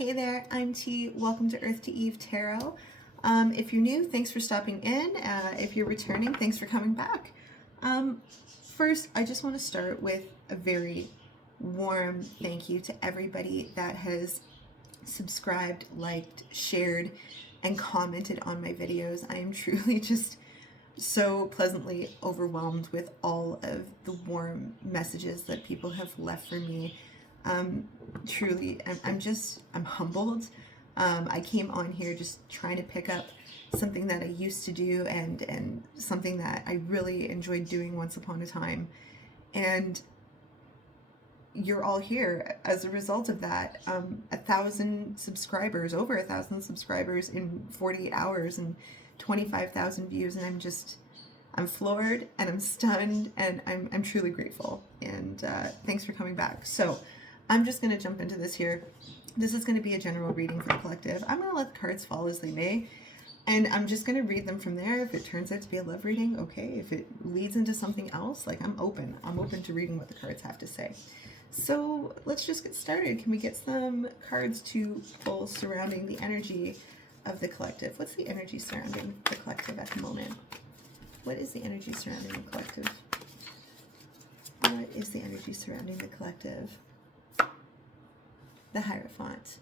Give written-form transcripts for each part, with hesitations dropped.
Hey there, I'm T. Welcome to Earth to Eve Tarot. If you're new, thanks for stopping in. If you're returning, thanks for coming back. First, I just want to start with a very warm thank you to everybody that has subscribed, liked, shared, and commented on my videos. I am truly just so pleasantly overwhelmed with all of the warm messages that people have left for me. Truly, I'm humbled. I came on here just trying to pick up something that I used to do and something that I really enjoyed doing once upon a time. And you're all here as a result of that. 1,000 subscribers, over 1,000 subscribers in 48 hours and 25,000 views. And I'm floored and I'm stunned and I'm truly grateful. And thanks for coming back. So I'm just going to jump into this here. This is going to be a general reading for the collective. I'm going to let the cards fall as they may. And I'm just going to read them from there. If it turns out to be a love reading, okay. If it leads into something else, like I'm open to reading what the cards have to say. So let's just get started. Can we get some cards to pull surrounding the energy of the collective? What's the energy surrounding the collective at the moment? What is the energy surrounding the collective? What is the energy surrounding the collective? The Hierophant,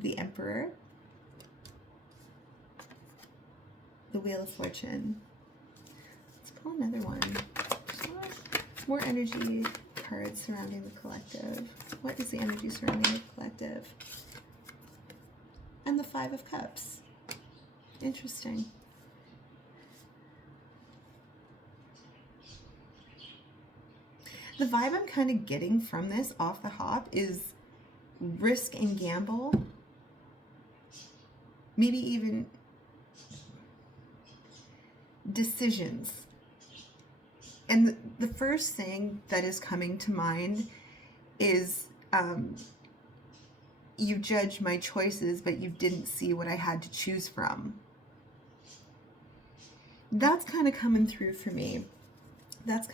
the Emperor, the Wheel of Fortune. Let's pull another one. More energy cards surrounding the collective. What is the energy surrounding the collective? And the Five of Cups. Interesting. The vibe I'm kind of getting from this off the hop is risk and gamble. Maybe even decisions. And the first thing that is coming to mind is you judge my choices, but you didn't see what I had to choose from. That's kind of coming through for me. Let's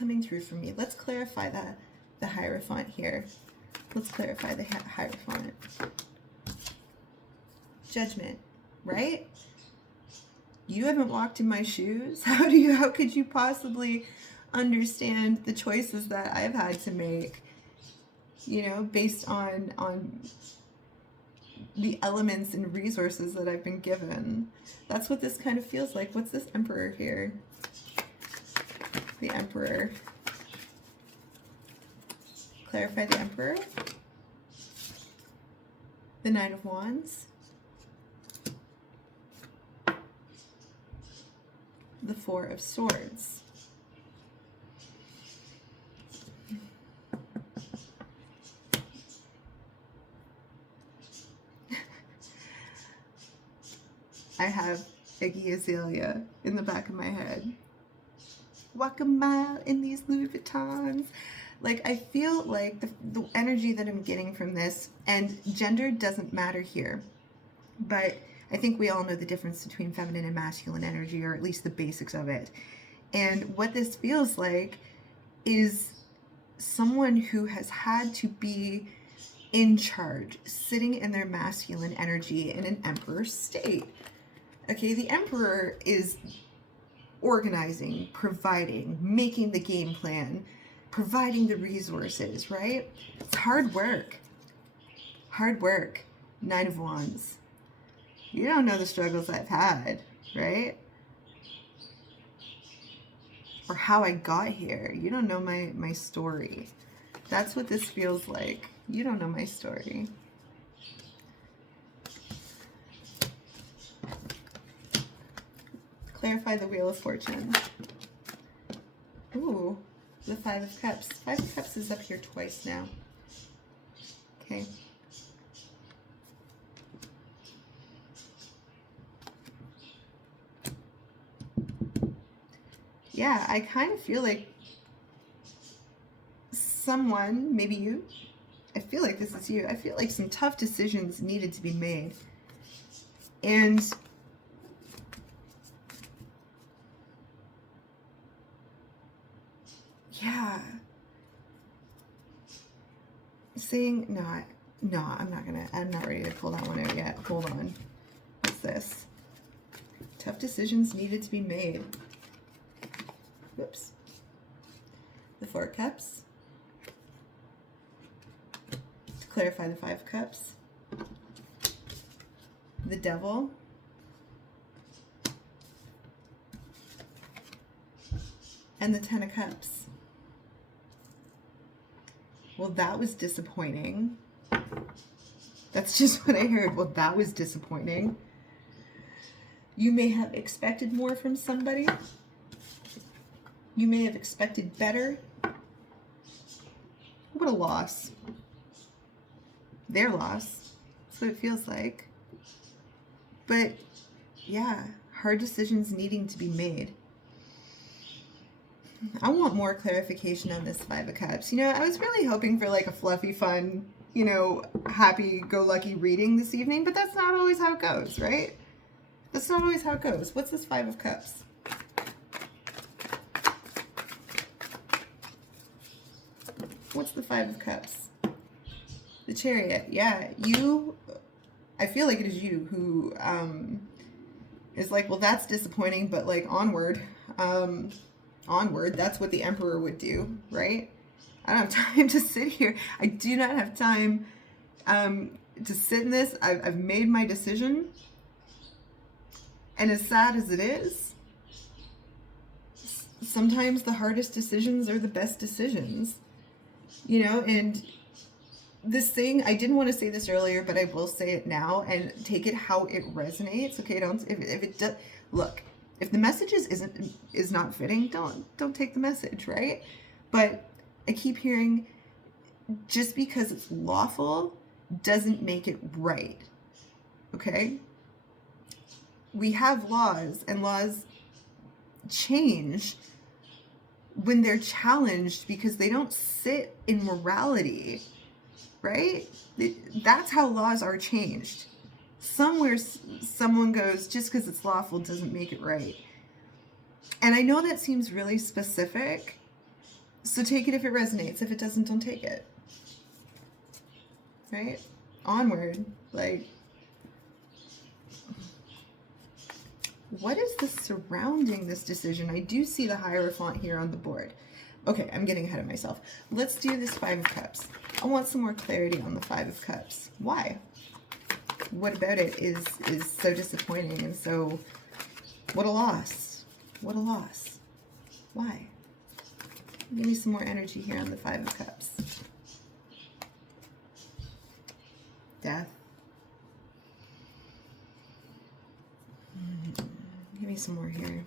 clarify the Hierophant here. Let's clarify the Hierophant. Judgment, right? You haven't walked in my shoes. How could you possibly understand the choices that I've had to make, based on the elements and resources that I've been given? That's what this kind of feels like. What's this Emperor here? The Emperor. Clarify the Emperor. The Nine of Wands. The Four of Swords. I have Iggy Azalea in the back of my head. Walk a mile in these Louis Vuittons. Like, I feel like the energy that I'm getting from this, and gender doesn't matter here, but I think we all know the difference between feminine and masculine energy, or at least the basics of it. And what this feels like is someone who has had to be in charge, sitting in their masculine energy in an emperor state. Okay, the Emperor is organizing, providing, making the game plan, providing the resources, right? It's hard work. Hard work. Nine of Wands. You don't know the struggles I've had, right? Or how I got here. You don't know my story. That's what this feels like. You don't know my story. Clarify the Wheel of Fortune. Ooh, the Five of Cups. Five of Cups is up here twice now. Okay. Yeah, I kind of feel like someone, maybe you, I feel like this is you. I feel like some tough decisions needed to be made. And yeah, saying, no, I'm not ready to pull that one out yet. Hold on. What's this? Tough decisions needed to be made. Whoops. The Four of Cups. To clarify, the Five of Cups. The Devil. And the Ten of Cups. Well, that was disappointing. That's just what I heard. Well, that was disappointing. You may have expected more from somebody. You may have expected better. What a loss. Their loss. That's what it feels like. But yeah, hard decisions needing to be made. I want more clarification on this Five of Cups. You know, I was really hoping for like a fluffy, fun, you know, happy-go-lucky reading this evening, but that's not always how it goes, right? That's not always how it goes. What's this Five of Cups? What's the Five of Cups? The Chariot. Yeah, I feel like it is you who is like, well, that's disappointing, but like onward. Onward, that's what the Emperor would do, right? I don't have time to sit here. I do not have time to sit in this. I've made my decision. And as sad as it is, sometimes the hardest decisions are the best decisions. You know, and this thing, I didn't want to say this earlier, but I will say it now and take it how it resonates. Okay, if it does, look, if the message is not fitting, don't take the message, right? But I keep hearing, just because it's lawful doesn't make it right. Okay? We have laws, and laws change when they're challenged because they don't sit in morality, right? That's how laws are changed. Somewhere someone goes, just because it's lawful doesn't make it right. And I know that seems really specific, so take it if it resonates. If it doesn't, don't take it. Right? Onward. Like, what is the surrounding this decision? I do see the Hierophant here on the board. Okay, I'm getting ahead of myself. Let's do this Five of Cups. I want some more clarity on the Five of Cups. Why? What about it is so disappointing, and so, what a loss. What a loss. Why? Give me some more energy here on the Five of Cups. Death. Give me some more here.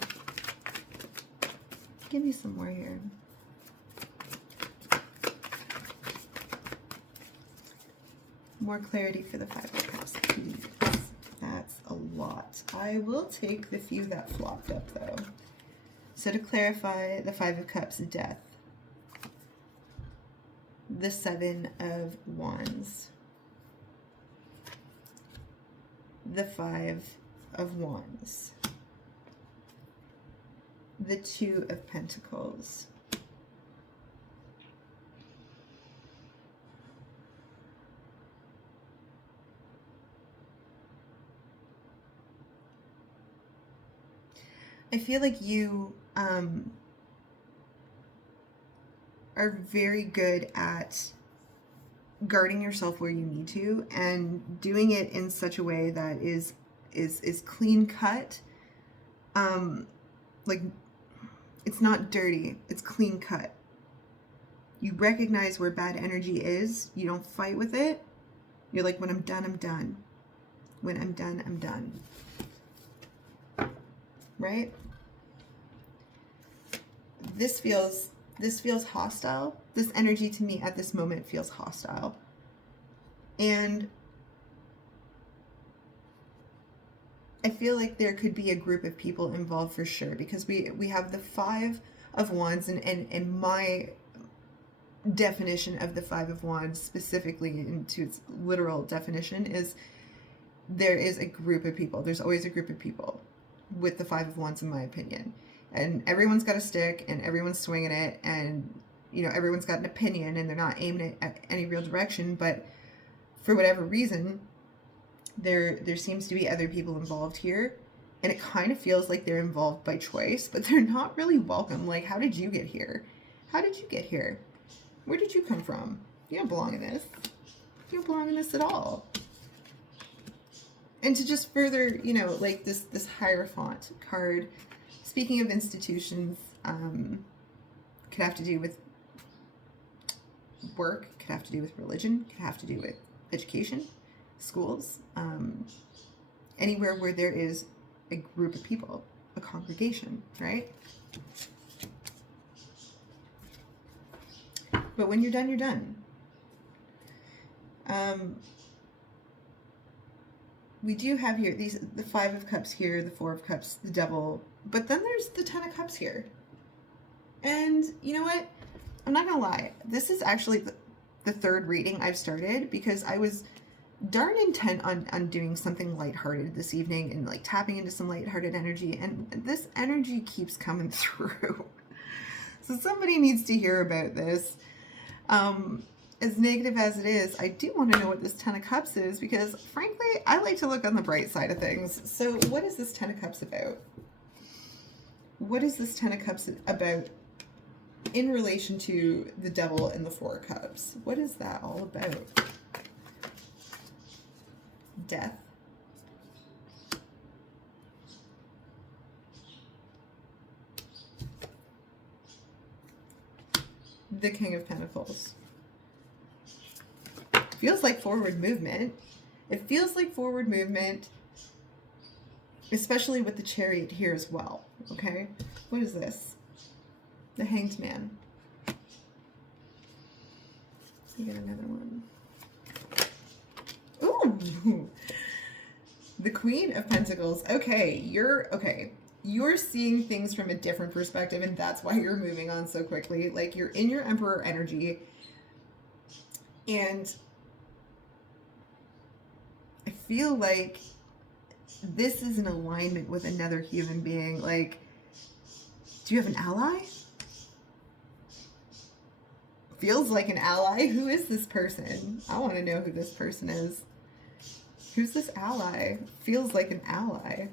Give me some more here. More clarity for the Five of Cups, please. That's a lot. I will take the few that flopped up, though. So to clarify, the Five of Cups, death. The Seven of Wands. The Five of Wands. The Two of Pentacles. I feel like you are very good at guarding yourself where you need to and doing it in such a way that is clean cut. Like, it's not dirty, it's clean cut. You recognize where bad energy is. You don't fight with it. You're like, when I'm done, I'm done. When I'm done, I'm done. Right? This feels hostile. This energy to me at this moment feels hostile. And I feel like there could be a group of people involved for sure, because we have the Five of Wands, and my definition of the Five of Wands specifically into its literal definition is there is a group of people. There's always a group of people with the Five of Wands, in my opinion. And everyone's got a stick and everyone's swinging it, and you know, everyone's got an opinion and they're not aiming it at any real direction, but for whatever reason, there seems to be other people involved here, and it kind of feels like they're involved by choice, but they're not really welcome. Like, how did you get here? How did you get here? Where did you come from? You don't belong in this. You don't belong in this at all. And to just further, you know, like this Hierophant card, speaking of institutions, could have to do with work, could have to do with religion, could have to do with education, schools, anywhere where there is a group of people, a congregation, right? But when you're done, you're done. We do have here the Five of Cups here, the Four of Cups, the Devil, but then there's the Ten of Cups here. And you know what? I'm not gonna lie. This is actually the third reading I've started because I was darn intent on doing something lighthearted this evening and like tapping into some lighthearted energy, and this energy keeps coming through. So somebody needs to hear about this. As negative as it is, I do want to know what this Ten of Cups is because, frankly, I like to look on the bright side of things. So what is this Ten of Cups about? What is this Ten of Cups about in relation to the Devil and the Four of Cups? What is that all about? Death. The King of Pentacles. Feels like forward movement. It feels like forward movement, especially with the Chariot here as well. Okay, what is this? The Hanged Man. Let's get another one. Ooh, the Queen of Pentacles. Okay, you're seeing things from a different perspective, and that's why you're moving on so quickly. Like, you're in your Emperor energy, and I feel like this is in alignment with another human being. Like, do you have an ally? Feels like an ally. Who is this person? I want to know who this person is. Who's this ally? Feels like an ally.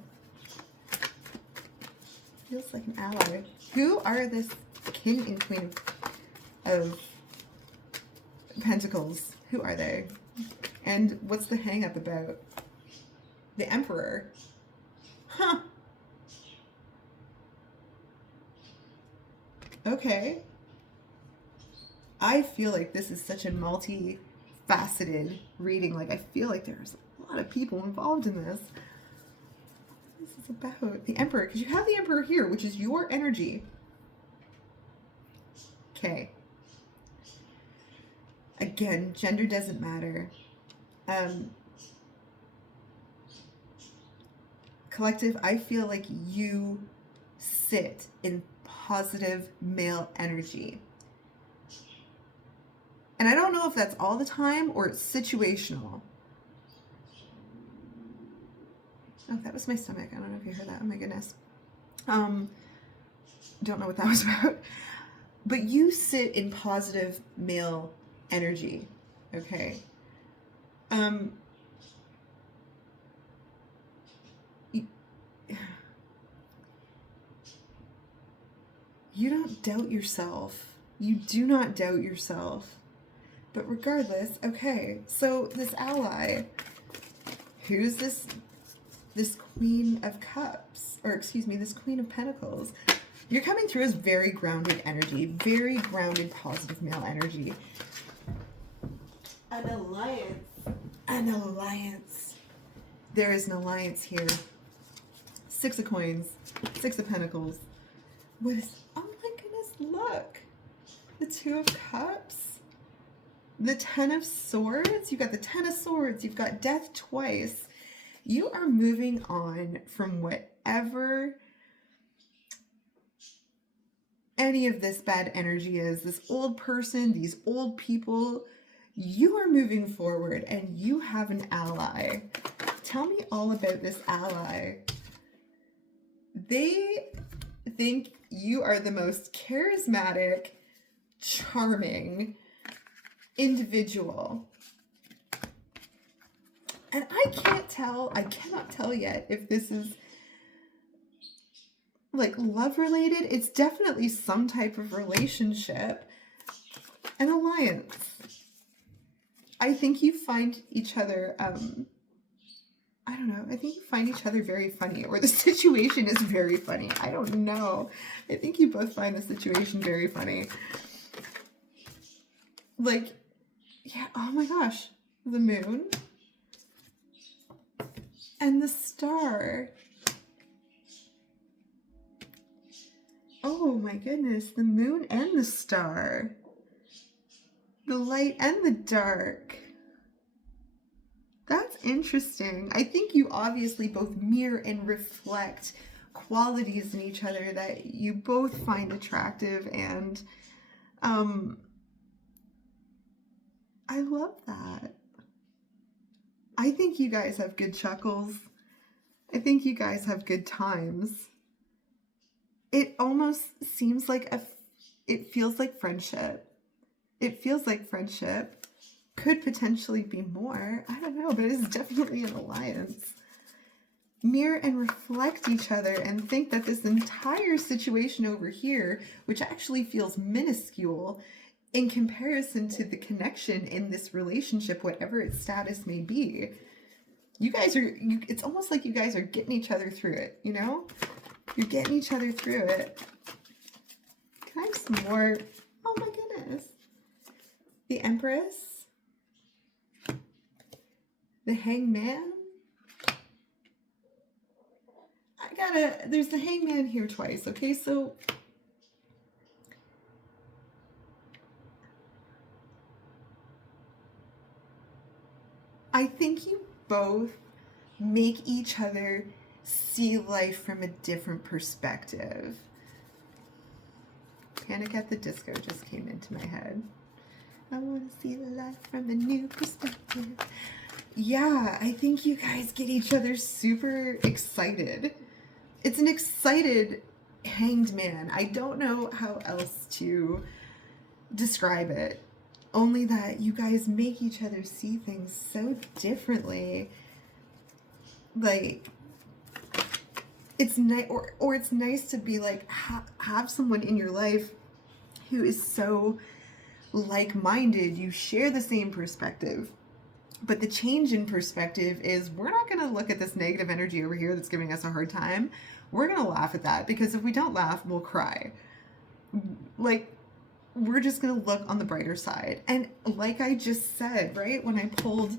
Feels like an ally. Who are this King and Queen of Pentacles? Who are they? And what's the hang up about? The Emperor. Huh. Okay. I feel like this is such a multi-faceted reading. Like, I feel like there's a lot of people involved in this. What is this about? The Emperor, because you have the Emperor here, which is your energy. Okay. Again, gender doesn't matter. Collective, I feel like you sit in positive male energy. And I don't know if that's all the time or it's situational. Oh, that was my stomach. I don't know if you heard that. Oh my goodness. Don't know what that was about. But you sit in positive male energy. Okay. You don't doubt yourself. You do not doubt yourself. But regardless, okay, so this ally, who's this Queen of Cups? Or excuse me, this Queen of Pentacles. You're coming through as very grounded energy, very grounded, positive male energy. An alliance. An alliance. There is an alliance here. Six of Coins, Six of Pentacles. What is, oh my goodness, look. The Two of Cups. The Ten of Swords. You've got the Ten of Swords. You've got death twice. You are moving on from whatever any of this bad energy is. This old person, these old people. You are moving forward and you have an ally. Tell me all about this ally. They think you are the most charismatic, charming individual. And I cannot tell yet if this is like love related. It's definitely some type of relationship, an alliance. I think you find each other, I don't know, I think you find each other very funny, or the situation is very funny. I don't know. I think you both find the situation very funny. Like, yeah, oh my gosh, the moon and the star. Oh my goodness, the moon and the star. The light and the dark. That's interesting. I think you obviously both mirror and reflect qualities in each other that you both find attractive, and I love that. I think you guys have good chuckles. I think you guys have good times. It almost seems like it feels like friendship. It feels like friendship. Could potentially be more. I don't know, but it's definitely an alliance. Mirror and reflect each other and think that this entire situation over here, which actually feels minuscule in comparison to the connection in this relationship, whatever its status may be, you guys are, it's almost like you guys are getting each other through it, you know? You're getting each other through it. Can I have some more? Oh my goodness. The Empress. The Hangman. There's the Hangman here twice, okay? So I think you both make each other see life from a different perspective. Panic at the Disco just came into my head. I want to see life from a new perspective. Yeah, I think you guys get each other super excited. It's an excited hanged man. I don't know how else to describe it. Only that you guys make each other see things so differently. Like, it's nice, or it's nice to be like, have someone in your life who is so like-minded. You share the same perspective. But the change in perspective is, we're not going to look at this negative energy over here that's giving us a hard time. We're going to laugh at that, because if we don't laugh, we'll cry. Like, we're just going to look on the brighter side. And like I just said, right, when I pulled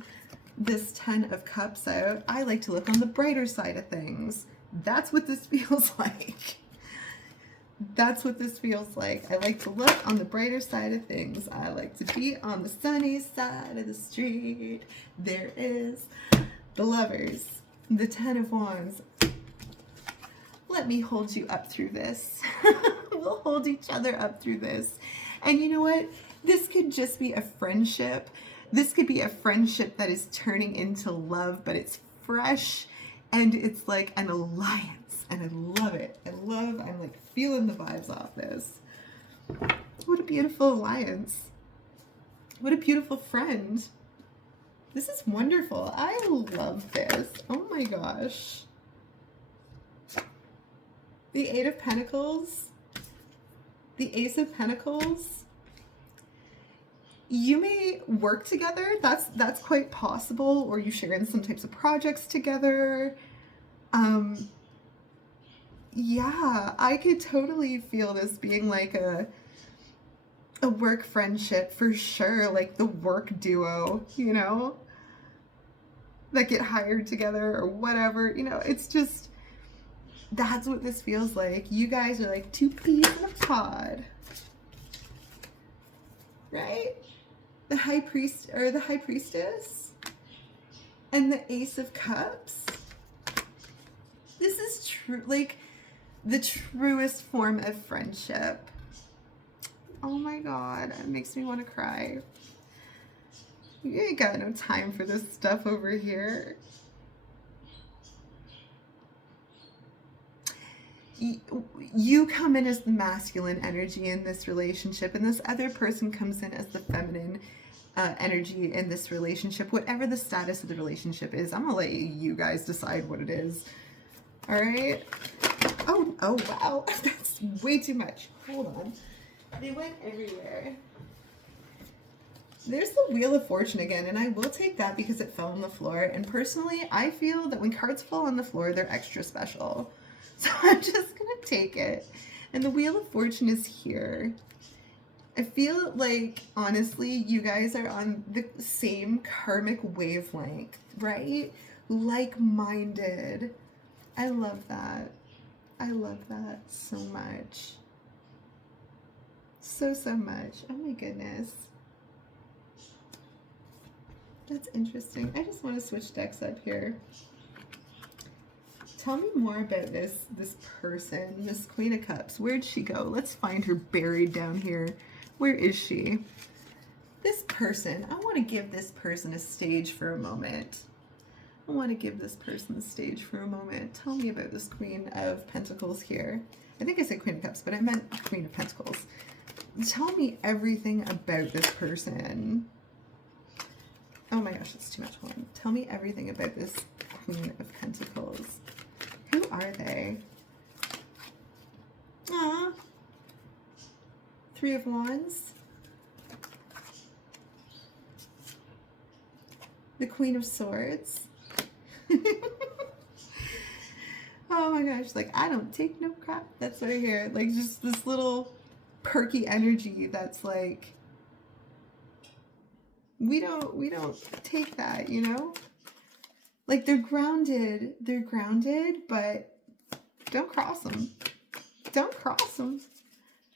this 10 of Cups out, I like to look on the brighter side of things. That's what this feels like. That's what this feels like. I like to look on the brighter side of things. I like to be on the sunny side of the street. There is the Lovers, the 10 of Wands. Let me hold you up through this. We'll hold each other up through this. And you know what? This could just be a friendship. This could be a friendship that is turning into love, but it's fresh and it's like an alliance. And I love it. I'm like feeling the vibes off this. What a beautiful alliance. What a beautiful friend. This is wonderful. I love this. Oh my gosh. The 8 of Pentacles. The Ace of Pentacles. You may work together. That's quite possible. Or you share in some types of projects together. Yeah, I could totally feel this being like a work friendship for sure, like the work duo, you know, that get hired together or whatever, you know, it's just, that's what this feels like. You guys are like two peas in a pod, right? The High Priest, or the High Priestess, and the Ace of Cups. This is true, like, the truest form of friendship. Oh my God, it makes me want to cry. You ain't got no time for this stuff over here. you come in as the masculine energy in this relationship, and this other person comes in as the feminine energy in this relationship. Whatever the status of the relationship is, I'm gonna let you guys decide what it is. All right. Oh wow, that's way too much. Hold on, they went everywhere. There's the Wheel of Fortune again, and I will take that because it fell on the floor. And personally, I feel that when cards fall on the floor, they're extra special. So I'm just gonna take it. And the Wheel of Fortune is here. I feel like, honestly, you guys are on the same karmic wavelength, right? Like-minded. I love that. I love that so much. So much. Oh my goodness. That's interesting. I just want to switch decks up here. Tell me more about this person, this Queen of Cups. Where'd she go? Let's find her buried down here. Where is she? This person. I want to give this person a stage for a moment. I want to give this person the stage for a moment. Tell me about this Queen of Pentacles here. I think I said Queen of Cups, but I meant Queen of Pentacles. Tell me everything about this person. Oh my gosh, that's too much. Hold on. Tell me everything about this Queen of Pentacles. Who are they? Aww. Three of Wands. The Queen of Swords. Oh my gosh, like, I don't take no crap. That's what I hear. Like, just this little perky energy that's like, we don't take that, you know? Like, they're grounded, but don't cross them. Don't cross them.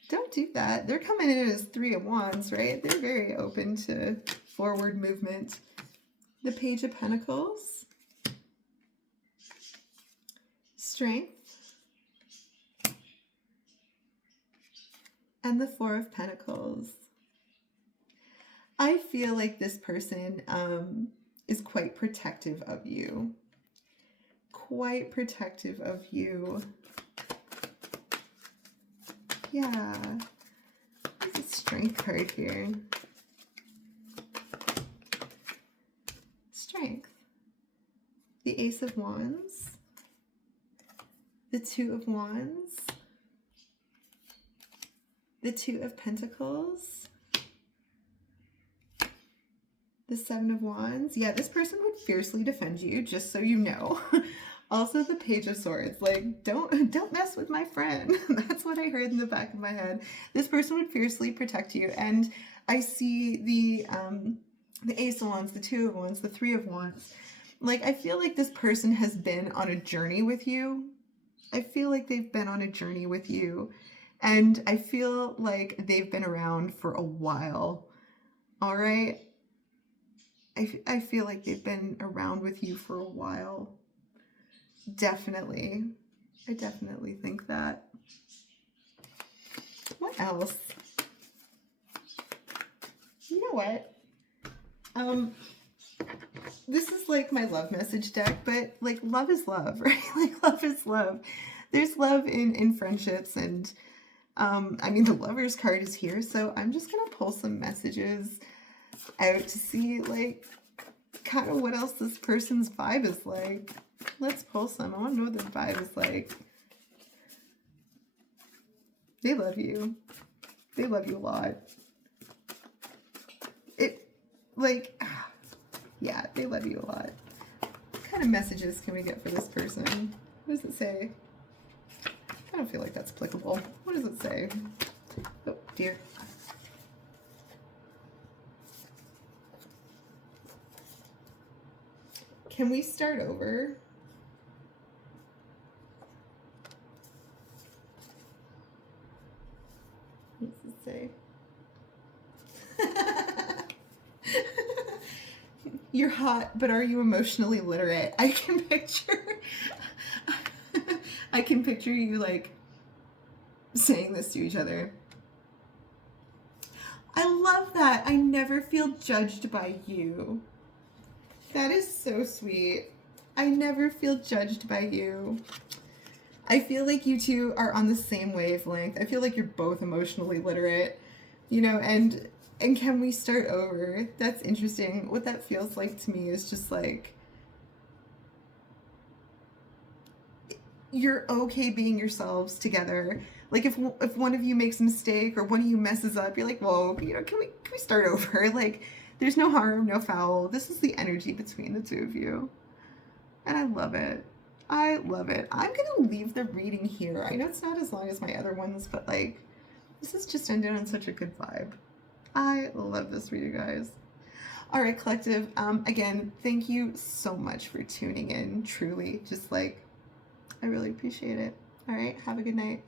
Don't do that. They're coming in as Three of Wands, right? They're very open to forward movement. The Page of Pentacles. Strength. And the Four of Pentacles. I feel like this person is quite protective of you. Quite protective of you. Yeah. There's a Strength card here. Strength. The Ace of Wands. The Two of Wands. The Two of Pentacles. The Seven of Wands. Yeah, this person would fiercely defend you, just so you know. Also, the Page of Swords. Like, don't mess with my friend. That's what I heard in the back of my head. This person would fiercely protect you. And I see the Ace of Wands, the Two of Wands, the Three of Wands. Like, I feel like this person has been on a journey with you. I feel like they've been on a journey with you. And I feel like they've been around for a while. All right? I feel like they've been around with you for a while. Definitely. I definitely think that. What else? You know what? This is like my love message deck, but like love is love, right? Like love is love. There's love in friendships, and I mean the Lovers card is here, so I'm just gonna pull some messages out to see like kind of what else this person's vibe is like. Let's pull some. I want to know what their vibe is like. They love you. They love you a lot. Yeah, they love you a lot. What kind of messages can we get for this person? What does it say? I don't feel like that's applicable. What does it say? Oh, dear. Can we start over? What does it say? You're hot, but are you emotionally literate? I can picture you like saying this to each other. I love that. I never feel judged by you. That is so sweet. I never feel judged by you. I feel like you two are on the same wavelength. I feel like you're both emotionally literate, and can we start over? That's interesting. What that feels like to me is just like you're okay being yourselves together. Like if one of you makes a mistake or one of you messes up, you're like, whoa, can we start over? Like, there's no harm, no foul. This is the energy between the two of you, and I love it. I love it. I'm gonna leave the reading here. I know it's not as long as my other ones, but like, this is just ended on such a good vibe. I love this for you guys. All right, collective. Again, thank you so much for tuning in. Truly, just like I really appreciate it. All right, have a good night.